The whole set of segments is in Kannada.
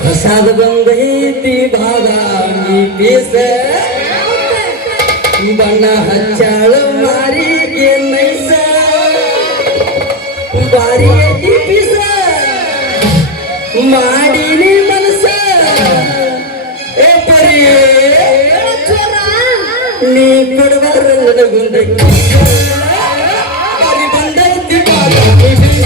प्रसाद बंदೈತಿ ಬಾದಾಮಿ ಪೀಸ ಬಣ್ಣ ಹಚ್ಚಾಳ ಮಾರಿಗೆ ನೈಸ ಬಾರಿ ಐತಿ ಪೀಸ ಮಾಡಿನಿ ಮನಸ ಏ ಪರಿ ನೀ ಕೊಡುವ ರಂಗನ ಗುಂಡಕ್ಕೆ ಬಾರಿ ಬಂದೈತಿ ಬಾದಾಮಿ ಪೀಸ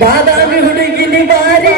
ಬಾದಾಮಿ ಹುಡುಗಿನಿ ಬಾರಿ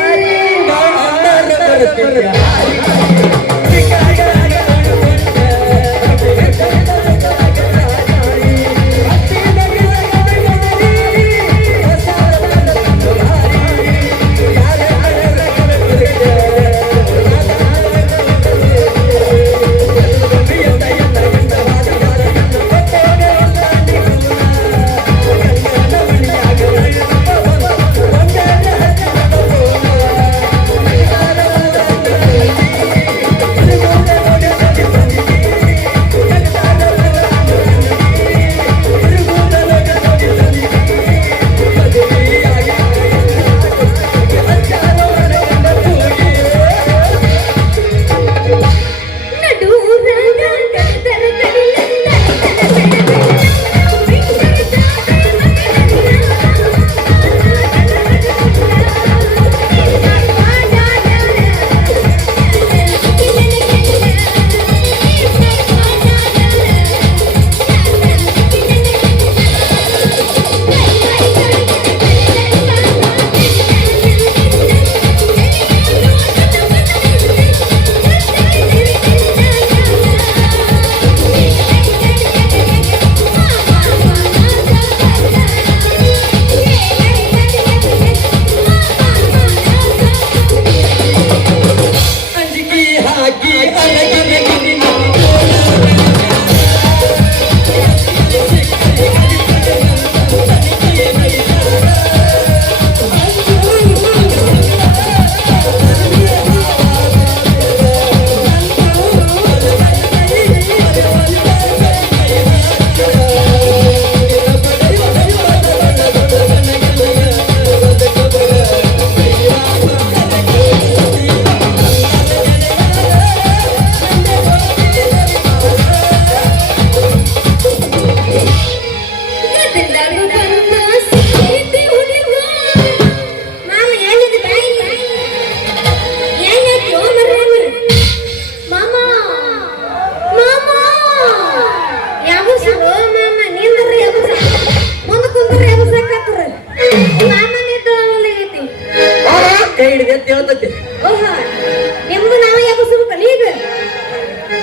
ನಿಮ್ದು ನಾವು ಯಾಕೆ ಈಗ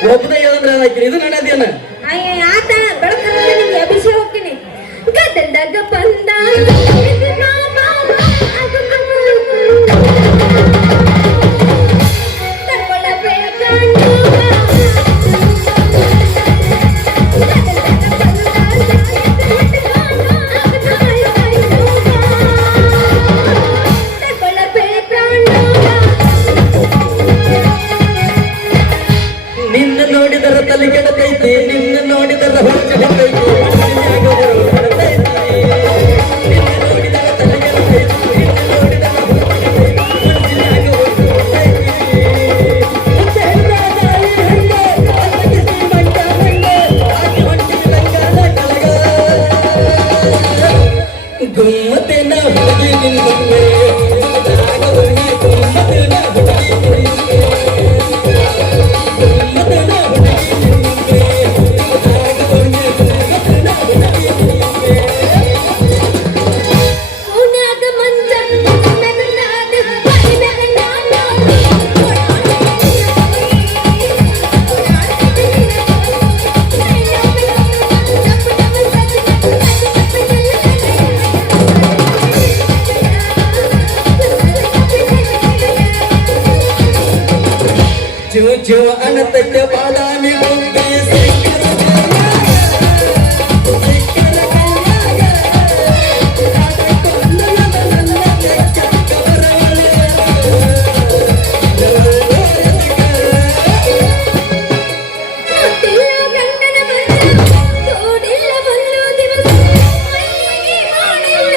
ಒಬ್ಬದ ಹೇಳಿದ್ರೆ ಇದು ನಡೆದೇನ ಆತ ಬೆಳಕಲ್ಲ ನಿಮ್ಗೆ ಅಭಿಷೇಕ ಹೋಗ್ತೀನಿ ಗದ್ದಲ್ದಾಗ ಬಂದ ನಿನ್ನ ನೋಡಿದರ ತಲೆ ಕೆಡತೈತಿ ನಿನ್ನ ಶಿವ ಅನತಕ್ಕೆ ಬಾದಾಮಿ ಗೊಂಬೆ ಸಿಕ್ಕರ ಕೈಯಾಗ ಮುತ್ತಿಲ್ಲ ಗಂಡನ ಮಂಚ ತೋಡಿಲ್ಲ ಒಂದು ದಿವಸ ಮೈಲಿಗೆ ಮಾಡಿಲ್ಲ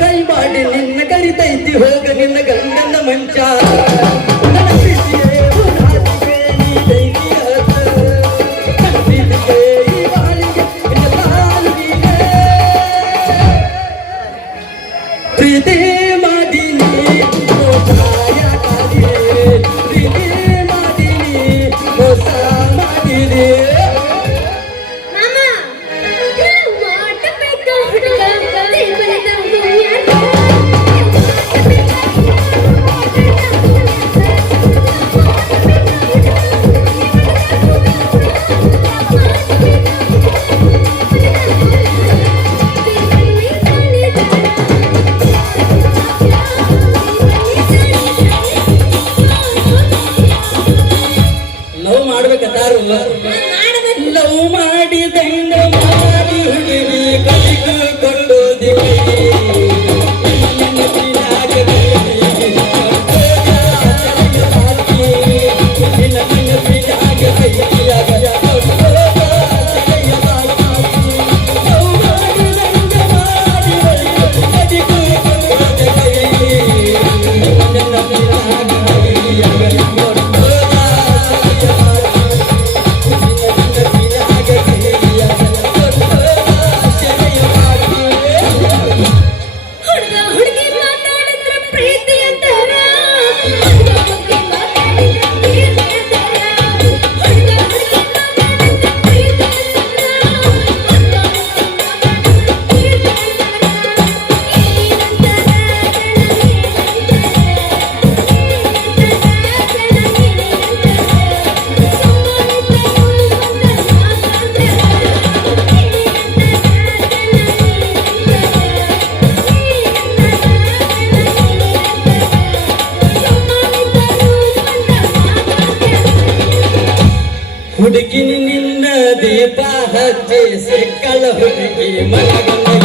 ಕೈ ಮಾಡಿ ನಿನ್ನ ಕರಿತೈತಿ ಹೋಗ ನಿನ್ನ ಗಂಡನ ಮಂಚ ನನ್ನ ಪ್ರೀತಿಯೇ ಉದಾಸಿಗೆ ನೀ ದೈವಿಯಾದ. ನನ್ನ ಪ್ರೀತಿಗೆ ಈ ಬಾಳಿಗೆ ನಿನ್ನ ಬಾಳುವಿಗೆ. ಪ್ರೀತಿ ಮಾಡಿ ನೀ ಮೋಸಾಯ ಕಾದಿದೆ. ಪ್ರೀತಿ ಮಾಡಿ ನೀ ಮೋಸ ಮಾಡಿದೆ. ಮಾಮ ಮಾಡಬೇಕು ಹುಡುಗ ದೇವರ ಲವ್ ಮಾಡ್ಬೇಕಂತಾರು ಲವ್ ಮಾಡಿದಂಗ ಮಾಡಿ ಹುಡುಗಿ ಕಲಿಗೂ ಕೊಂಡೋದಿವಿ. ಹುಡುಗ ಹುಡುಗಿ ಮಾತಾಡಿದ್ರ ಪ್ರೀತಿ ಅಂತಾರ ಹುಡುಗ ಹುಡುಗಿ ಮಾತಾಡಿದ್ರ ಪ್ರೀತಿ ಅಂತಾರ ಹುಡುಗ ಹುಡುಗಿ ಮಾತಾಡಿದ್ರ ಪ್ರೀತಿ ಅಂತಾರ ಹುಡುಗ ಹುಡುಗಿ ಮಾತಾಡಿದ್ರ ಪ್ರೀತಿ ಹುಡುಗಿ ನಿನ್ನ ದೀಪ ಹಚ್ಚಿ ಸಿಕ್ಕಳ ಹುಡುಗಿ ಮಲಗನ